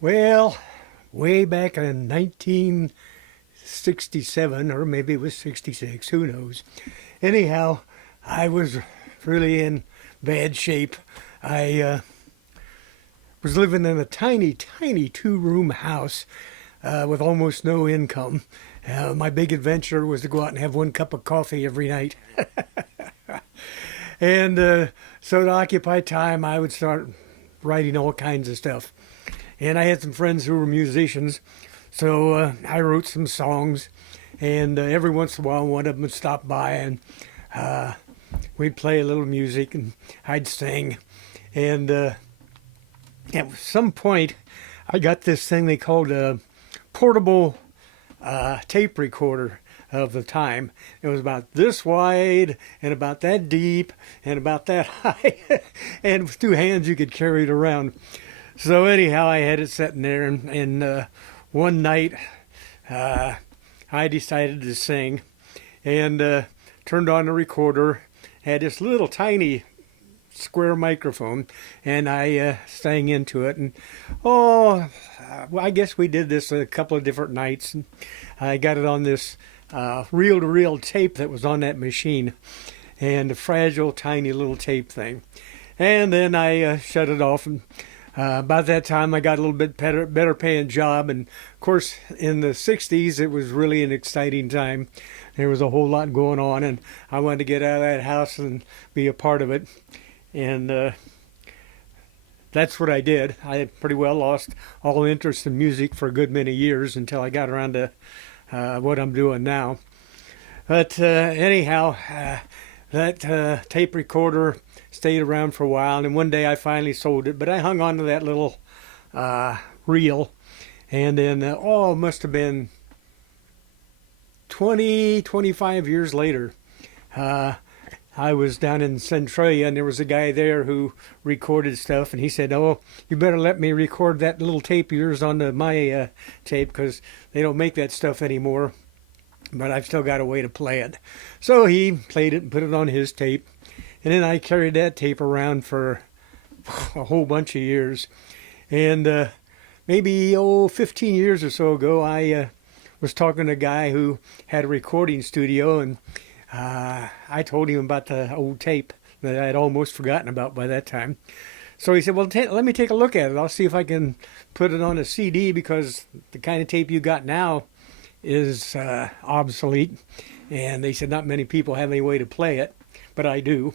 Well, way back in 1967, or maybe it was 66, who knows. Anyhow, I was really in bad shape. I was living in a tiny, tiny two-room house with almost no income. My big adventure was to go out and have one cup of coffee every night. And so to occupy time, I would start writing all kinds of stuff. And I had some friends who were musicians, so I wrote some songs. And every once in a while, one of them would stop by and we'd play a little music and I'd sing. And at some point, I got this thing they called a portable tape recorder of the time. It was about this wide and about that deep and about that high. And with two hands, you could carry it around. So anyhow, I had it sitting there, and one night I decided to sing and turned on the recorder, had this little tiny square microphone, and I sang into it. And oh, well, I guess we did this a couple of different nights. And I got it on this reel-to-reel tape that was on that machine, and a fragile, tiny little tape thing. And then I shut it off, and about that time I got a little bit better paying job. And of course, in the 60s, it was really an exciting time. There was a whole lot going on, and I wanted to get out of that house and be a part of it. And that's what I did. I had pretty well lost all interest in music for a good many years until I got around to what I'm doing now. But anyhow, that tape recorder stayed around for a while, and one day I finally sold it. But I hung on to that little reel, and then, it must have been 20, 25 years later. I was down in Centralia, and there was a guy there who recorded stuff, and he said, "Oh, you better let me record that little tape of yours on my tape, because they don't make that stuff anymore, but I've still got a way to play it." So he played it and put it on his tape, and then I carried that tape around for a whole bunch of years. And maybe 15 years or so ago, I was talking to a guy who had a recording studio, and I told him about the old tape that I had almost forgotten about by that time. So he said, "Well, let me take a look at it. I'll see if I can put it on a CD, because the kind of tape you got now is obsolete." And they said not many people have any way to play it, but I do.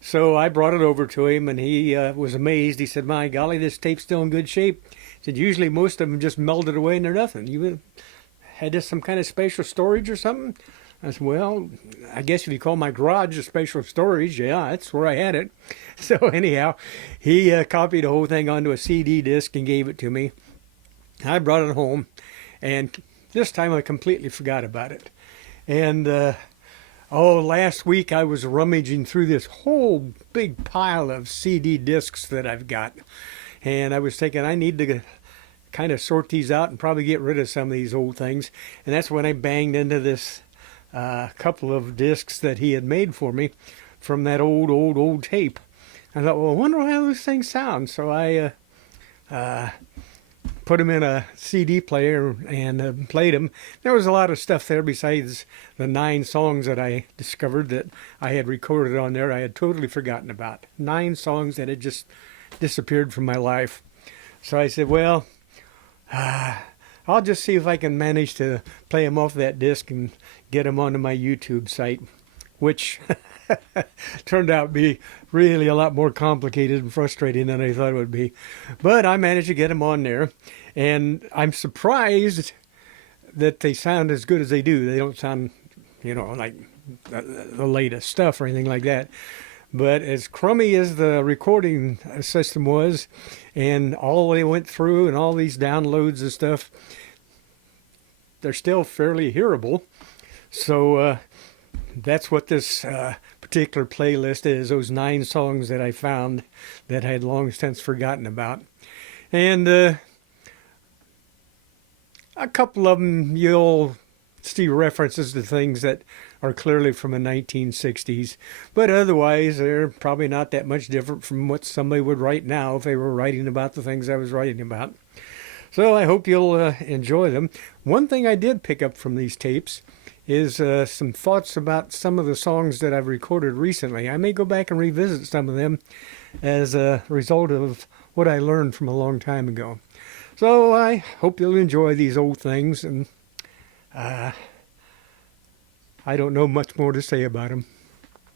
So I brought it over to him, and he was amazed. He said, "My golly, this tape's still in good shape." He said, "Usually most of them just melted away and they're nothing. You had this some kind of special storage or something?" I said, "Well, I guess if you call my garage a special storage, yeah, that's where I had it." So anyhow, he copied the whole thing onto a CD disc and gave it to me. I brought it home, and this time I completely forgot about it. And last week I was rummaging through this whole big pile of CD discs that I've got, and I was thinking I need to kind of sort these out and probably get rid of some of these old things. And that's when I banged into this couple of discs that he had made for me from that old tape. I thought, well, I wonder how those things sound. So I put them in a CD player and played them. There was a lot of stuff there besides the 9 songs that I discovered that I had recorded on there. I had totally forgotten about 9 songs that had just disappeared from my life. So I said, well, I'll just see if I can manage to play them off that disc and get them onto my YouTube site, which turned out to be really a lot more complicated and frustrating than I thought it would be. But I managed to get them on there, and I'm surprised that they sound as good as they do. They don't sound, like the latest stuff or anything like that. But as crummy as the recording system was, and all they went through and all these downloads and stuff, they're still fairly hearable. So that's what this particular playlist is, those 9 songs that I found that I had long since forgotten about. And a couple of them you'll see references to things that are clearly from the 1960s, but otherwise they're probably not that much different from what somebody would write now if they were writing about the things I was writing about. So I hope you'll enjoy them. One thing I did pick up from these tapes is some thoughts about some of the songs that I've recorded recently. I may go back and revisit some of them as a result of what I learned from a long time ago. So I hope you'll enjoy these old things, and I don't know much more to say about them.